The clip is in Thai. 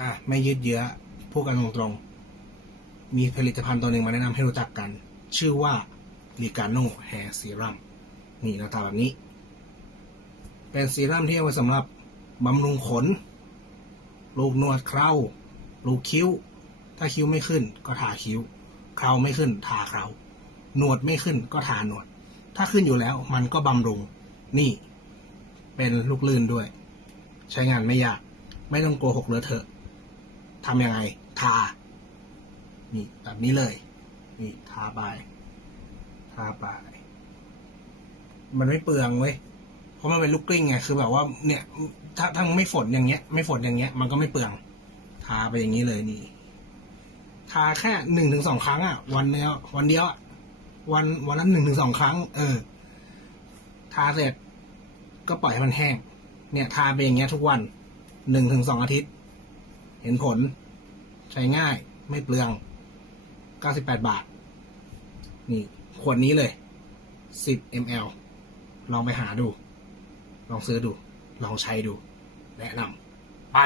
อะไม่ยืดเยื้อพูดกันตรงๆ มีผลิตภัณฑ์ตัวหนึ่งมาแนะนำให้รู้จักกัน ชื่อว่าลีกาโนแฮร์ซีรัมนี่หน้าตาแบบนี้ เป็นซีรั่มที่เอาไว้สำหรับบำรุงขน ลูกหนวดเคราลูกคิ้ว ถ้าคิ้วไม่ขึ้นก็ทาคิ้ว เคราไม่ขึ้นทาเคราหนวดไม่ขึ้นก็ทาหนวด ถ้าขึ้นอยู่แล้วมันก็บำรุง นี่ เป็นลูกลื่นด้วย ใช้งานไม่ยาก ไม่ต้องโกหกเลอะเทอะ ทำยังไง ทา นี่แบบนี้เลย นี่ทาไป ทาไป มันไม่เปลืองเว้ย เพราะมันเป็นลูกกลิ้งไง คือแบบว่า เนี่ย ถ้าถ้ามึงไม่ฝนอย่างเงี้ย ไม่ฝนอย่างเงี้ย มันก็ไม่เปลือง ทาไปอย่างนี้เลยนี่ ทาแค่หนึ่งถึงสองครั้งอะ วันเดียววันเดียวอะ วันวันละหนึ่งถึงสองครั้ง เออ ทาเสร็จ ก็ปล่อยให้มันแห้ง เนี่ย ทาไปอย่างเงี้ยทุกวันหนึ่งถึงสองอาทิตย์ เห็นผล ใช้ง่ายไม่เปลือง 98 บาท นี่ขวดนี้เลย 10 ml ลองไปหาดู ลองซื้อดู ลองใช้ดู แนะนำไป